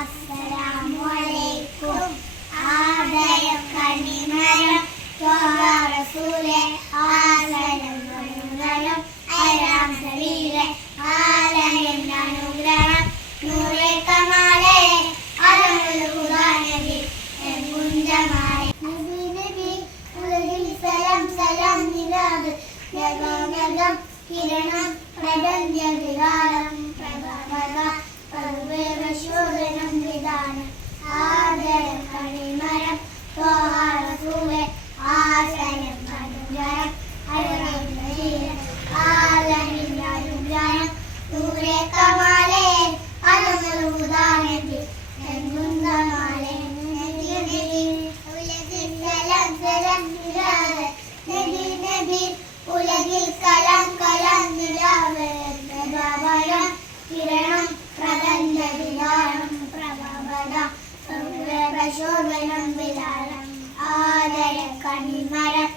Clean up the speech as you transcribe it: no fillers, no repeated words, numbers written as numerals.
അസ്സലാമു അലൈക്കും. ആദരം കണിമരം ത്വഹ റസൂലേ ആസനം മനുഗണം അയരാം സബീലെ ആലമിൻ അനുഗ്രഹം നൂറെ കമാലേ അലമുൽ ഹുദാ നബി കുഞ്ചമാലേ നബി നബി ഉലകിൽ സലാം സലാം നിലാവ് നഗം കിരണം പ്രപഞ്ച വികാരം പ്രഭവ സർവശോഭനം വിധാനം ആദരം കണിമരം ത്വഹ റസൂലേ ആസനം മനുഗണം അയരാം സബീലെ ആലമിൻ അനുഗ്രഹം നൂറെ കമാലേ അലമുൽ ഹുദാ നബി കുഞ്ചമാലേ ഉലകിൽ കലം കലം നിലാവ് പ്രഭാവരം കിരണം പ്രപഞ്ച വിധാനം പ്രഭാവത സർവശോഭനം വിധാനം ആദര കണിമരം